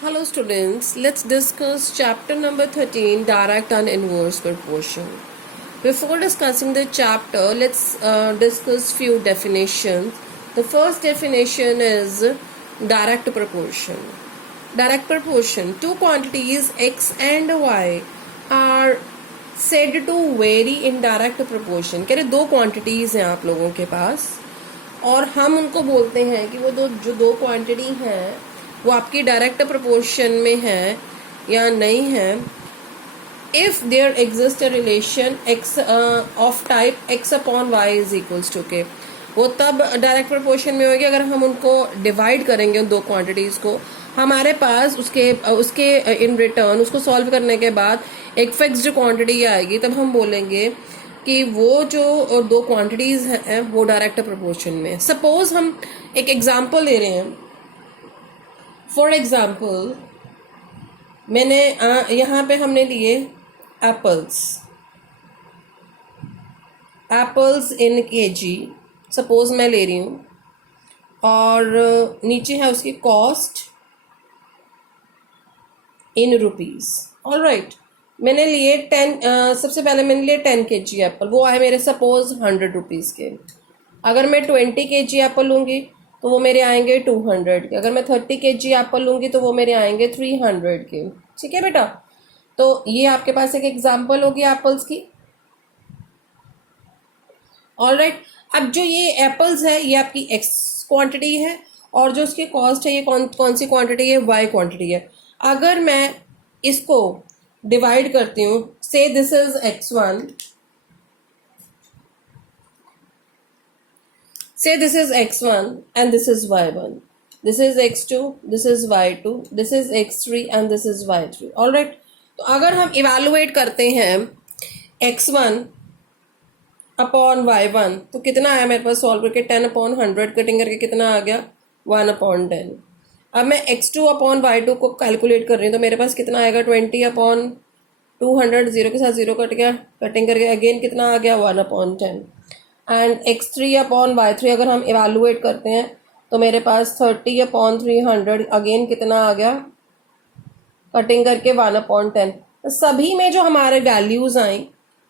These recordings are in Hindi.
Hello students, let's discuss chapter number 13, direct and inverse proportion. Before discussing the chapter, let's discuss few definitions. The first definition is direct proportion. Direct proportion, two quantities x and y are said to vary in direct proportion. कह रहे दो quantities हैं आप लोगों के पास और हम उनको बोलते हैं कि वो दो क्वांटिटी हैं वो आपकी डायरेक्ट प्रोपोर्शन में है या नहीं है. If there exist a relation x of type x upon y is equals to k, वो तब डायरेक्ट प्रोपोर्शन में होगी अगर हम उनको डिवाइड करेंगे उन दो क्वांटिटीज को. हमारे पास उसके इन रिटर्न उसको सॉल्व करने के बाद एक फिक्स्ड क्वांटिटी आएगी, तब हम बोलेंगे कि वो जो दो क्वांटिटीज हैं वो डायरेक्ट प्रोपोर्शन में. सपोज हम एक एग्जांपल ले रहे हैं. फॉर एग्जाम्पल मैंने यहाँ पे हमने लिए एप्पल्स इन केजी, सपोज मैं ले रही हूँ, और नीचे है उसकी कॉस्ट इन रुपीज़. ऑलराइट, मैंने लिए 10 सबसे पहले मैंने लिए 10 kg एप्पल, वो आए मेरे सपोज 100 रुपीज़ के. अगर मैं 20 kg एप्पल लूँगी तो वो मेरे आएंगे 200 के. अगर मैं 30 kg एप्पल लूँगी तो वो मेरे आएंगे 300 के. ठीक है बेटा, तो ये आपके पास एक एग्जांपल होगी एप्पल्स की. ऑलराइट, अब जो ये एप्पल्स है ये आपकी एक्स क्वांटिटी है और जो उसकी कॉस्ट है ये कौन सी क्वांटिटी है, वाई क्वांटिटी है. अगर मैं इसको डिवाइड करती हूँ, से this is x1, say this is x1 and this is y1, this is x2, this is y2, this is x3 and this is y3. all right, तो अगर हम इवेलुएट करते हैं x1 अपॉन y1 तो कितना आया मेरे पास सॉल्व करके, 10 अपॉन 100 कटिंग करके कितना आ गया, 1 अपॉन 10. अब मैं x2 अपॉन y2 को कैलकुलेट कर रही हूँ तो मेरे पास कितना आएगा, 20 अपॉन 200, जीरो के साथ जीरो कट गया, कटिंग करके अगेन कितना आ गया, 1 upon 10. And x3 upon y3 अगर हम इवेलुएट करते हैं तो मेरे पास 30 अपॉन 300 अगेन कितना आ गया, कटिंग करके 1 अपॉन 10. तो सभी में जो हमारे वैल्यूज आई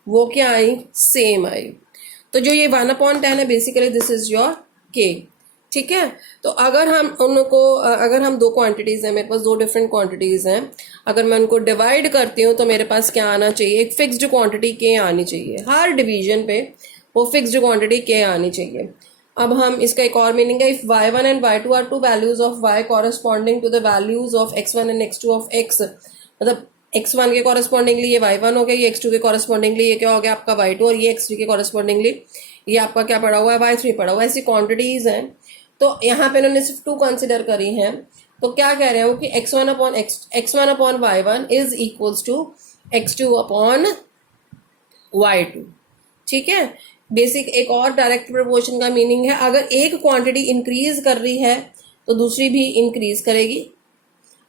वो क्या आई, सेम आई. तो जो ये 1 अपॉन 10 है basically this is your k. ठीक है, तो अगर हम दो क्वांटिटीज़ हैं, मेरे पास दो डिफरेंट क्वांटिटीज़ हैं, अगर मैं उनको डिवाइड करती हूँ तो मेरे पास क्या आना चाहिए, एक फिक्स्ड क्वांटिटी k आनी चाहिए. हर डिवीजन पे वो फिक्स्ड क्वांटिटी k आनी चाहिए. अब हम इसका एक और मीनिंग है, if y1 and y2 are two values of y corresponding to the values of x1 and x2 of x, मतलब x1 के कॉरेस्पॉन्डिंगली ये y1 हो गया, ये x2 के कॉरेस्पॉन्डिंगली ये क्या हो गया आपका y2, और ये x3 के कॉरेस्पॉन्डिंगली ये आपका क्या पड़ा हुआ है, y3 पड़ा हुआ है. ऐसी क्वांटिटीज हैं. तो यहाँ पे इन्होंने सिर्फ 2 कंसिडर करी हैं. तो क्या कह रहे हो कि x1 upon y1 is equals to x2 upon y2. ठीक है, बेसिक एक और डायरेक्ट प्रोपोर्शन का मीनिंग है, अगर एक क्वांटिटी इंक्रीज कर रही है तो दूसरी भी इंक्रीज करेगी,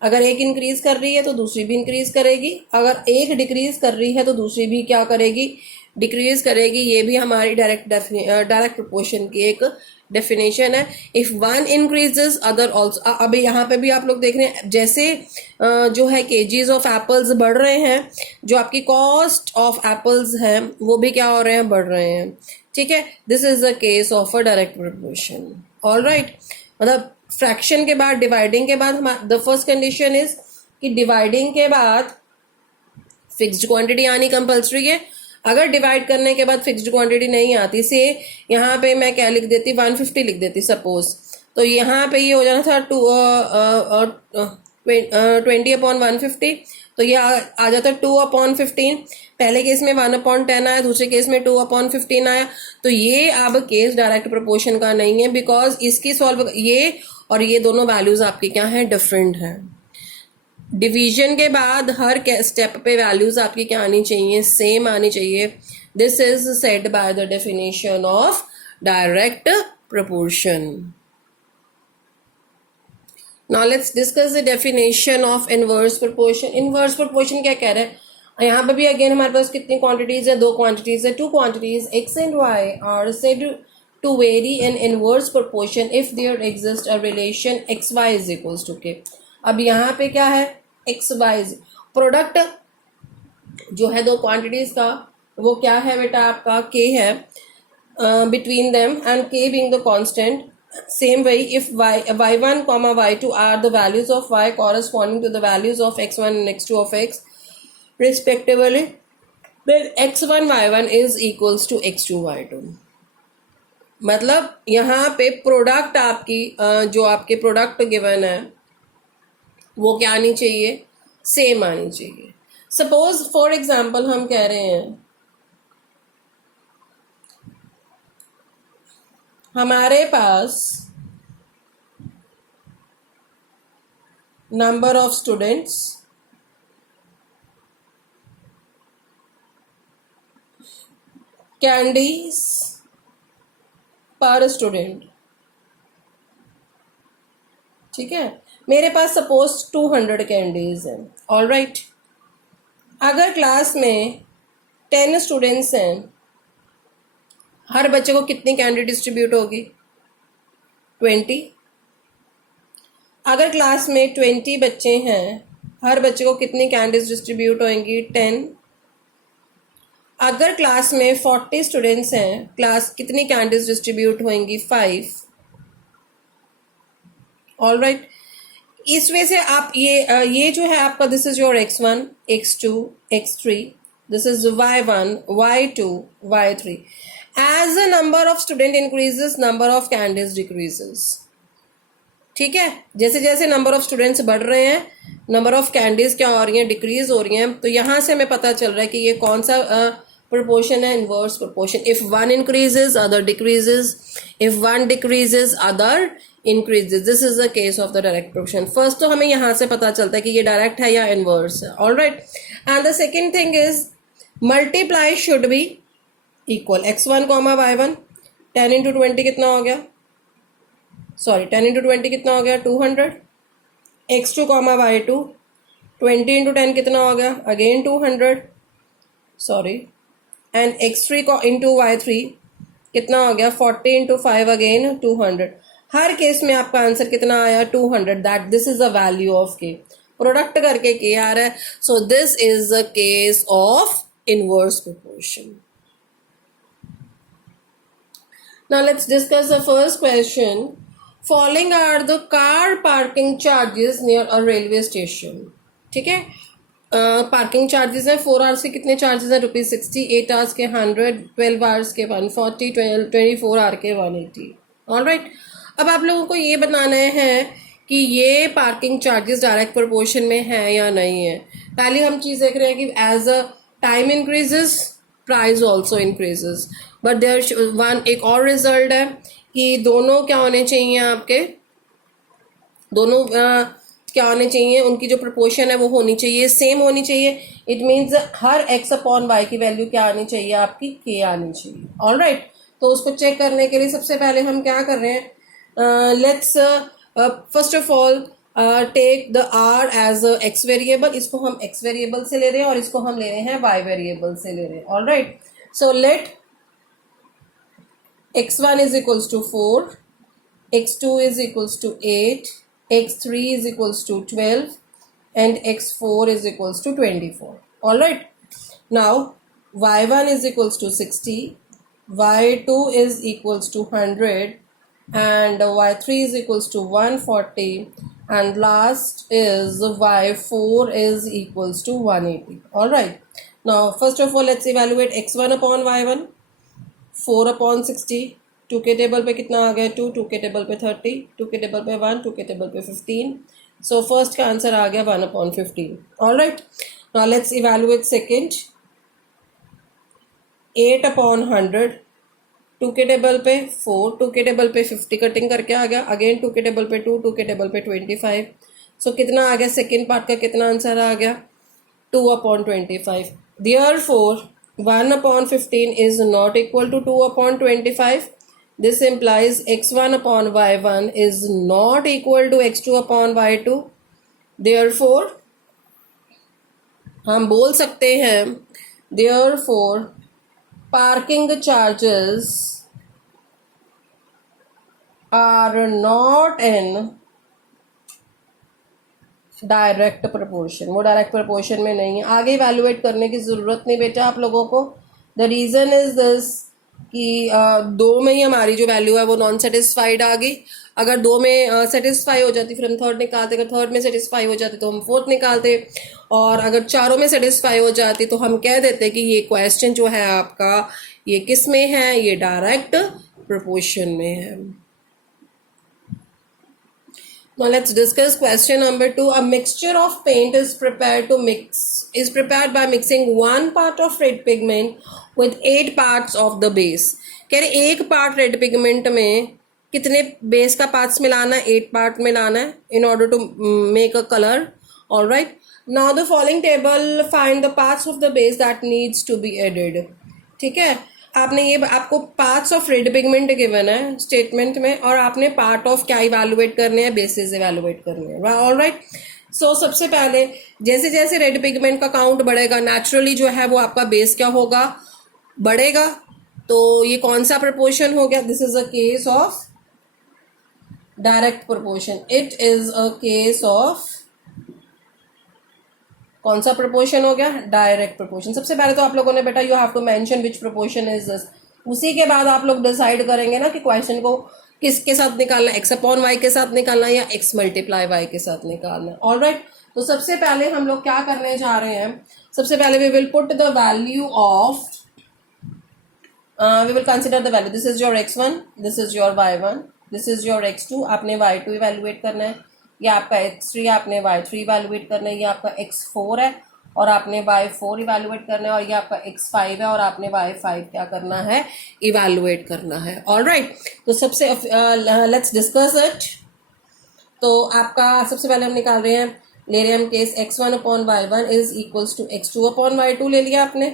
अगर एक इंक्रीज कर रही है तो दूसरी भी इंक्रीज करेगी, अगर एक डिक्रीज कर रही है तो दूसरी भी क्या करेगी, डिक्रीज करेगी. ये भी हमारी डायरेक्ट प्रोपोर्शन की एक डेफिनेशन है. If one increases other also. अभी यहाँ पे भी आप लोग देख रहे हैं जैसे जो है केजीज ऑफ एप्पल्स बढ़ रहे हैं, जो आपकी कॉस्ट ऑफ एप्पल्स है वो भी क्या हो रहे हैं, बढ़ रहे हैं. ठीक है, this is the case of a direct proportion. Alright, मतलब फ्रैक्शन के बाद, डिवाइडिंग के बाद द फर्स्ट कंडीशन इज कि डिवाइडिंग के बाद फिक्स्ड क्वांटिटी आनी कंपल्सरी है. अगर डिवाइड करने के बाद फिक्स्ड क्वांटिटी नहीं आती, से यहाँ पे मैं क्या लिख देती, 150 लिख देती सपोज, तो यहाँ पे ये हो जाना था 20 अपॉन 150, तो ये आ जाता 2 अपॉन 15. पहले केस में 1 अपॉन 10 आया, दूसरे केस में 2 अपॉन 15 आया. तो ये अब केस डायरेक्ट प्रोपोर्शन का नहीं है, बिकॉज इसकी सॉल्व ये और ये दोनों वैल्यूज आपकी क्या है, डिफरेंट है. डिवीजन के बाद हर स्टेप पे वैल्यूज आपकी क्या आनी चाहिए, सेम आनी चाहिए. This is said by the definition of direct proportion. Now let's discuss the definition of inverse proportion. Inverse proportion क्या कह रहे हैं, यहाँ पे भी अगेन हमारे पास कितनी क्वांटिटीज है, दो क्वांटिटीज है. 2 quantities x and y are said to vary in inverse proportion if there exists a relation xy is equals to k. अब यहाँ पे क्या है, एक्स वाई, प्रोडक्ट जो है दो क्वांटिटीज का वो क्या है बेटा, आपका के है between them, and k being the constant. Same way, if y1 comma y2 are the values of y corresponding to the values of x1 and x2 of x respectively, then x1 y1 is equals to x2 y2. मतलब यहाँ पे प्रोडक्ट आपकी जो आपके प्रोडक्ट गिवन है वो क्या आनी चाहिए, सेम आनी चाहिए. सपोज फॉर एग्जाम्पल हम कह रहे हैं हमारे पास नंबर ऑफ स्टूडेंट्स कैंडीज पर स्टूडेंट, ठीक है. मेरे पास सपोज 200 कैंडीज हैं. ऑल राइट, अगर क्लास में 10 स्टूडेंट्स हैं, हर बच्चे को कितनी कैंडी डिस्ट्रीब्यूट होगी, 20. अगर क्लास में 20 बच्चे हैं, हर बच्चे को कितनी कैंडीज डिस्ट्रीब्यूट होंगी, 10. अगर क्लास में 40 स्टूडेंट्स हैं, क्लास कितनी कैंडीज डिस्ट्रीब्यूट होंगी, 5. ऑल राइट, इस वे से आप ये जो है आपका, this is your x1 x2 x3, this is y1 y2 y3. As the number of student increases, number of candies decreases. ठीक है, जैसे जैसे नंबर ऑफ स्टूडेंट्स बढ़ रहे हैं, नंबर ऑफ कैंडीज क्या हो रही हैं, डिक्रीज हो रही हैं. तो यहाँ से हमें पता चल रहा है कि ये कौन सा proportion है, inverse proportion. If one increases, other decreases. If one decreases, other increases. This is the case of the direct proportion. First तो हमें यहाँ से पता चलता है कि ये direct है या inverse है. All right. And the second thing is multiply should be equal. x1 comma y1, 10 into 20 कितना हो गया, सॉरी 10 into 20 कितना हो गया, 200. x2 comma y2, 20 into 10 कितना हो गया, again 200, सॉरी. एंड x3 को इंटू y3 कितना हो गया, 40 इंटू 5 अगेन 200. हर केस में आपका आंसर कितना आया, 200. That this is the value of k. Product करके के आ रहा है. So this is the case of inverse proportion. Now let's discuss the first question. Following are the car parking charges near a railway station. ठीक है, पार्किंग चार्जेस हैं. 4 आवर्स के कितने चार्जेस हैं, ₹60. 8 आवर्स के 100, 12 आवर्स के 140, 24 आवर के 180. ऑल राइट, अब आप लोगों को ये बताना है कि ये पार्किंग चार्जेस डायरेक्ट प्रोपोर्शन में है या नहीं है. पहले हम चीज़ देख रहे हैं कि as a time increases price also increases. But there one एक और रिजल्ट है कि दोनों क्या होने चाहिए, आपके दोनों क्या होने चाहिए, उनकी जो प्रोपोर्शन है वो होनी चाहिए, सेम होनी चाहिए. इट मीन्स हर x अपॉन वाई की वैल्यू क्या आनी चाहिए, आपकी k आनी चाहिए. ऑल राइट, तो उसको चेक करने के लिए सबसे पहले हम क्या कर रहे हैं, let's first of all take the r as x variable. इसको हम x वेरिएबल से ले रहे हैं और इसको हम ले रहे हैं y वेरिएबल से ले रहे हैं. All right, so let x1 is equals to 4, x2 is equals to 8, x3 is equals to 12, and x4 is equals to 24. All right. Now y1 is equals to 60, y2 is equals to 100, and y3 is equals to 140, and last is y4 is equals to 180. All right. Now first of all let's evaluate x1 upon y1. 4 upon 60, 2 के टेबल पे कितना आ गया, 2, 2 के टेबल पे 30, 2 के टेबल पे 1, 2 के टेबल पे 15. सो फर्स्ट का आंसर आ गया 1 upon 15. All right, now let's evaluate second. 8 upon 100, 2 के टेबल पे 4, 2 के टेबल पे 50 कटिंग करके आ गया, अगेन 2 के टेबल पे 2, 2 के टेबल पे 25. सो कितना आ गया, सेकेंड पार्ट का कितना आंसर आ गया, 2 upon 25. Therefore 1 upon 15 is not equal to 2 upon 25. This implies x1 upon y1 is not equal to x2 upon y2. Therefore हम बोल सकते हैं, therefore parking charges are not in direct proportion, वो डायरेक्ट प्रोपोर्शन में नहीं है, आगे इवेलुएट करने की ज़रूरत नहीं बेटा आप लोगों को। द रीज़न इज़ दिस कि दो में ही हमारी जो वैल्यू है वो नॉन सेटिस्फाइड आ गई। अगर दो में सेटिस्फाई हो जाती फिर हम थर्ड निकालते, अगर थर्ड में सेटिस्फाई हो जाती तो हम फोर्थ निकालते, और अगर चारों में सेटिस्फाई हो जाती तो हम कह देते कि ये क्वेश्चन जो है आपका ये किस में है, ये डायरेक्ट प्रोपोर्शन में है। Now let's discuss question number 2. A mixture of paint is prepared by mixing one part of red pigment with 8 parts of the base. कह रहे एक पार्ट रेड पिगमेंट में कितने बेस का पार्ट्स मिलाना है, 8 पार्ट मिलाना है in order to make a color. All right. Now the following table find the parts of the base that needs to be added. ठीक है, आपने ये आपको parts of red pigment given है स्टेटमेंट में, और आपने पार्ट ऑफ क्या इवेलुएट करने हैं, बेसिस इवेलुएट करने हैं। All right. सो सबसे पहले जैसे जैसे रेड पिगमेंट का काउंट बढ़ेगा नेचुरली जो है वो आपका बेस क्या होगा, बढ़ेगा। तो ये कौन सा प्रोपोर्शन हो गया, this is a case of direct proportion, it is a case of कौन सा प्रोपोर्शन हो गया, डायरेक्ट प्रोपोर्शन। सबसे पहले तो आप लोगों ने बेटा you have to mention which proportion is this, उसी के बाद आप लोग डिसाइड करेंगे ना कि क्वेश्चन को किसके साथ निकालना, एक्स अपॉन वाई के साथ निकालना या एक्स मल्टीप्लाई वाई के साथ निकालना। All right. तो सबसे पहले हम लोग क्या करने जा रहे हैं, सबसे पहले we will put the value of we will consider the value, this is your x1, this is your y1, this is your x2, आपने y2 इवेलुएट करना है, ये आपका x3, आपने y3 इवेलुएट करना है, ये आपका x4 है और आपने y4 इवेलुएट करना है, और ये आपका x5 है और आपने y5 क्या करना है, इवेलुएट करना है। All right. तो सबसे लेट्स डिस्कस इट। तो आपका सबसे पहले हम निकाल रहे हैं, ले रहे हैं हम case x1 upon y1 is equals to x2 upon y2 ले लिया आपने।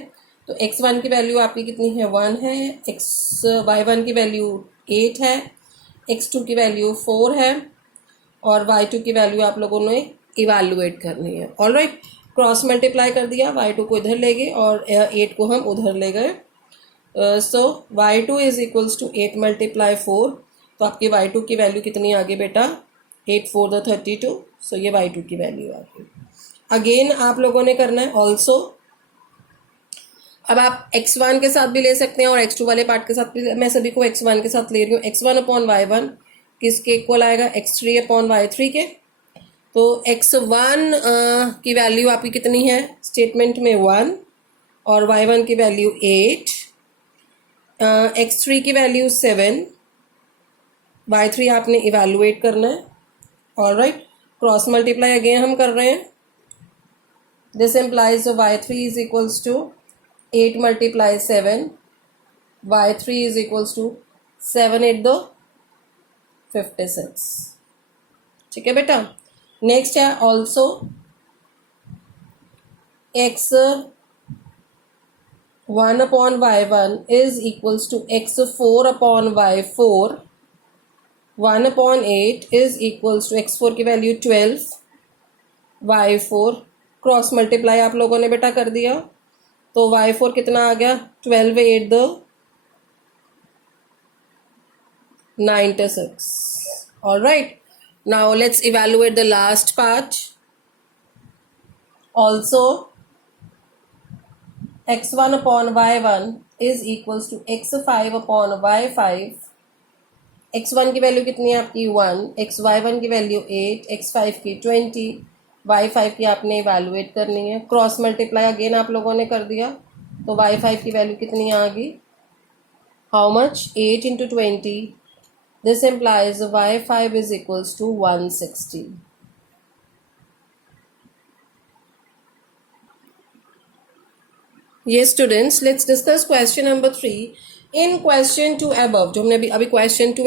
तो x1 की वैल्यू आपकी कितनी है, 1 है, y1 की वैल्यू 8 है, x2 की वैल्यू 4 है और y2 की वैल्यू आप लोगों ने इवेलुएट करनी है। All right. क्रॉस मल्टीप्लाई कर दिया, y2 को इधर ले गए और 8 को हम उधर ले गए। So y2 is equals to 8 multiply 4, तो आपकी y2 की वैल्यू कितनी आ गई बेटा, 8 4 द 32। सो ये y2 की वैल्यू आ गई। अगेन आप लोगों ने करना है ऑल्सो, अब आप x1 के साथ भी ले सकते हैं और x2 वाले पार्ट के साथ भी, मैं सभी को x1 के साथ ले रही हूँ। x1 अपॉन y1 किसके इक्वल आएगा, x3 अपॉन y3 के। तो x1 की वैल्यू आपकी कितनी है स्टेटमेंट में 1 और y1 की वैल्यू 8, x3 की वैल्यू 7, y3 आपने इवेलुएट करना है। All right. Cross multiply again हम कर रहे हैं, this implies y3 is equals to 8 multiply 7, y3 is equals to 7 8 दो 56। ठीक है बेटा। नेक्स्ट है also x1 upon y1 is equals to x4 upon y4, 1 upon 8 is equals to x4 की वैल्यू 12, y4 क्रॉस मल्टीप्लाई आप लोगों ने बेटा कर दिया, तो y4 कितना आ गया, 12 8 दो 96। All right. Now let's evaluate the last part. Also, x1 upon y1 is equals to x5 upon y5. x1 की वैल्यू कितनी है आपकी 1, xy1 की वैल्यू 8, x5 की 20, y5 की आपने इवेलुएट करनी है। क्रॉस मल्टीप्लाई अगेन आप लोगों ने कर दिया, तो y5 की वैल्यू कितनी आ गई, how much, 8 into 20, this implies y5 is equals to 160. Yes students, let's discuss question number 3. In question 2 above, जो हमने अभी question 2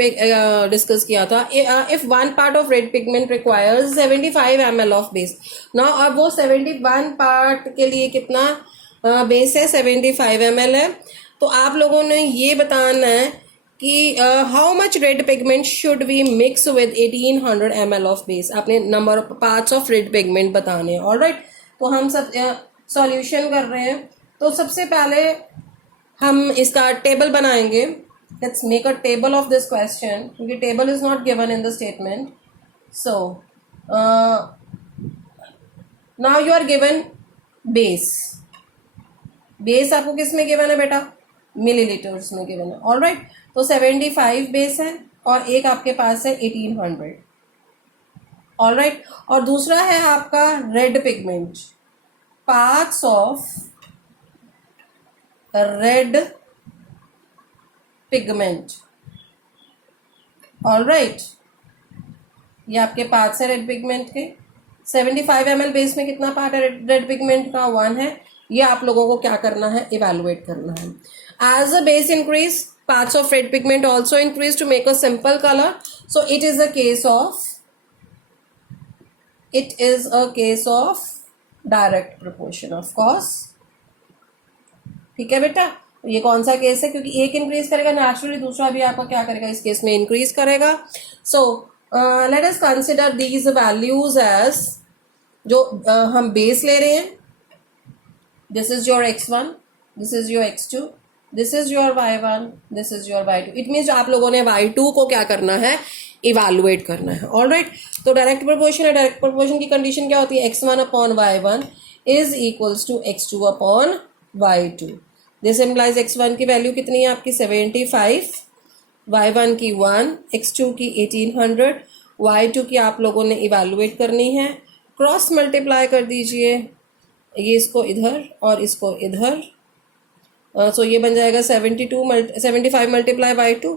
डिस्कस किया था, if one part of red pigment requires 75 ml of base. Now अब वो 71 पार्ट के लिए कितना बेस है, 75 ml है। तो आप लोगों ने ये बताना है कि how much red pigment should we mix with 1800 ml of base. आपने number of parts of red pigment बताने हैं। All right. तो हम सब सॉल्यूशन कर रहे हैं। तो सबसे पहले हम इसका टेबल बनाएंगे। Let's make a table of this question, क्योंकि table is not given in the statement. So now you are given base, base आपको किस में गिवन है बेटा, मिलीलीटर्स में गिवन है, ऑल राइट। तो 75 बेस है और एक आपके पास है 1800, ऑल राइट। और दूसरा है आपका red pigment, parts of red pigment, all right. ये आपके पार्ट्स है रेड पिगमेंट के। 75 ml बेस में कितना पार्ट है रेड पिगमेंट का, 1 है। ये आप लोगों को क्या करना है, इवेलुएट करना है। As a base increase, parts of red pigment also increase to make a simple color, so it is a case of direct proportion, of course। ठीक है बेटा, ये कौन सा केस है, क्योंकि एक इंक्रीज करेगा नेचुरली, दूसरा भी आपका क्या करेगा, इस केस में इंक्रीज करेगा। So let us consider these values as, जो हम बेस ले रहे हैं, this is your x1, this is your x2, this is your y1, this is your y2। It means आप लोगों ने y2 को क्या करना है, इवेलुएट करना है, ऑल राइट। तो डायरेक्ट प्रोपोर्शन है, डायरेक्ट प्रोपोर्शन की कंडीशन क्या होती है, x1 upon y1 is equals to x2 upon y2। This implies x1 की वैल्यू कितनी है आपकी 75, y1 की 1, x2 की 1800, y2 की आप लोगों ने इवेलुएट करनी है। क्रॉस मल्टीप्लाई कर दीजिए, ये इसको इधर और इसको इधर, सो ये बन जाएगा 75 मल्टीप्लाई y2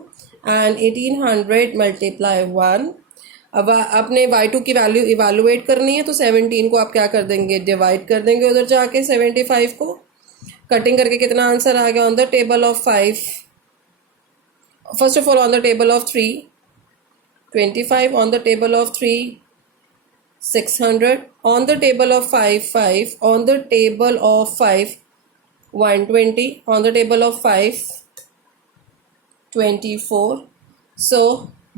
एंड 1800 मल्टीप्लाई 1। अब आपने y2 की वैल्यू इवेलुएट करनी है, तो 17 को आप क्या कर देंगे, डिवाइड कर देंगे उधर जाके 75 को, कटिंग करके कितना आंसर आ गया, on the table of 5, first of all on the table of 3 25, on the table of 3 600, on the table of 5 5, on the table of 5 120, on the table of 5 24। so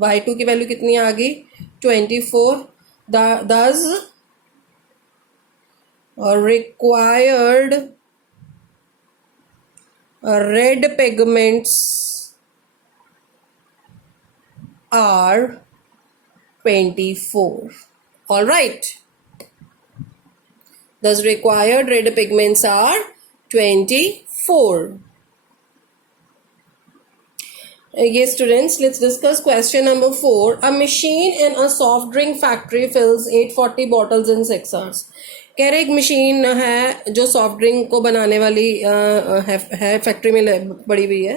y2 की वैल्यू कितनी आ गई, 24। thus required red pigments are 24, all right। thus required red pigments are 24। Yes students, let's discuss question number 4। a machine in a soft drink factory fills 840 bottles in 6 hours। कह रहे एक मशीन है जो सॉफ्ट ड्रिंक को बनाने वाली है फैक्ट्री में पड़ी हुई है,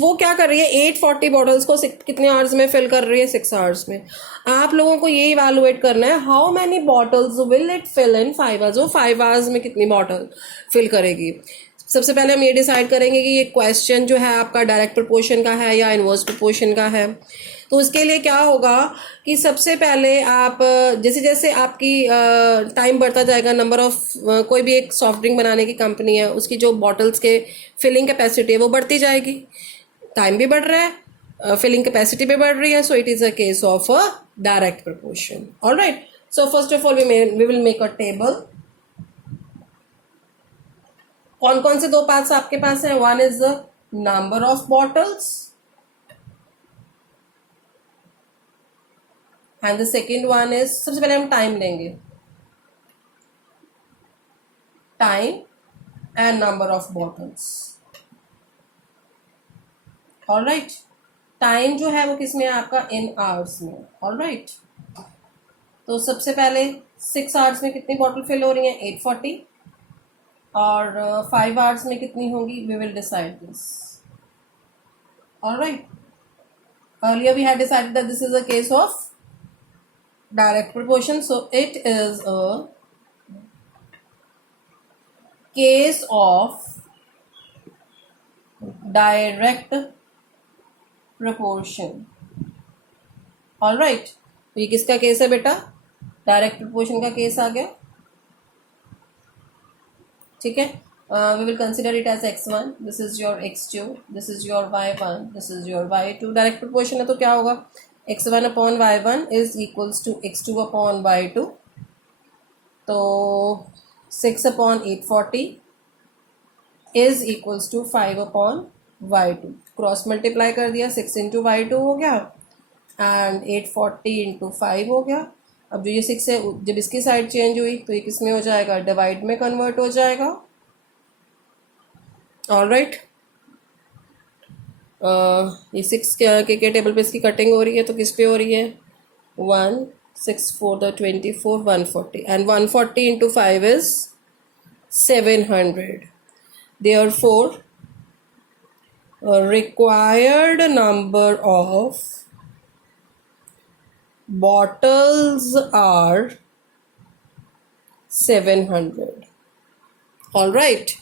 वो क्या कर रही है, 840 बॉटल्स को कितने आवर्स में फिल कर रही है, 6 आवर्स में। आप लोगों को ये इवेलुएट करना है, how many bottles will it fill in 5 hours, वो 5 आवर्स में कितनी बॉटल फिल करेगी। सबसे पहले हम ये डिसाइड करेंगे कि ये क्वेश्चन जो है आपका डायरेक्ट प्रोपोर्शन का है या इनवर्स प्रोपोर्शन का है। तो उसके लिए क्या होगा कि सबसे पहले आप जैसे जैसे आपकी टाइम बढ़ता जाएगा, नंबर ऑफ कोई भी एक सॉफ्ट ड्रिंक बनाने की कंपनी है, उसकी जो बॉटल्स के फिलिंग कैपेसिटी है वो बढ़ती जाएगी, टाइम भी बढ़ रहा है, फिलिंग कैपेसिटी भी बढ़ रही है, so it is a case of a direct proportion, all right. So first of all we will make a table. कौन कौन से दो पार्ट्स आपके पास है, one is the number of bottles and the second one is, सबसे पहले हम टाइम लेंगे, time and number of bottles, all right. Time जो है वो किस में है आपका, इन आवर्स में, ऑल राइट। तो सबसे पहले 6 आवर्स में कितनी बॉटल फिल हो रही है, 840, और 5 आवर्स में कितनी होगी, we will decide this, all right. earlier we had decided that this is a case of direct proportion, so it is a case of direct proportion, all right। तो ये किसका केस है बेटा, डायरेक्ट प्रोपोर्शन का केस आ गया, ठीक है। we will consider it as x1, this is your x2, this is your y1, this is your y2। Direct proportion है तो क्या होगा, x1 upon y1 is equals to x2 upon y2, तो 6 upon 840 is equals to 5 upon y2। Cross multiply कर दिया, 6 इंटू y2 हो गया एंड 840 इंटू 5 हो गया, अब जो ये 6 है, जब इसकी साइड चेंज हुई तो ये किस में हो जाएगा, डिवाइड में कन्वर्ट हो जाएगा. ऑलराइट. ये 6 के टेबल पे इसकी कटिंग हो रही है तो किस पे हो रही है, 1 6 4 the 24 140 and 140 into 5 is 700. Therefore, required number of bottles are 700. All right.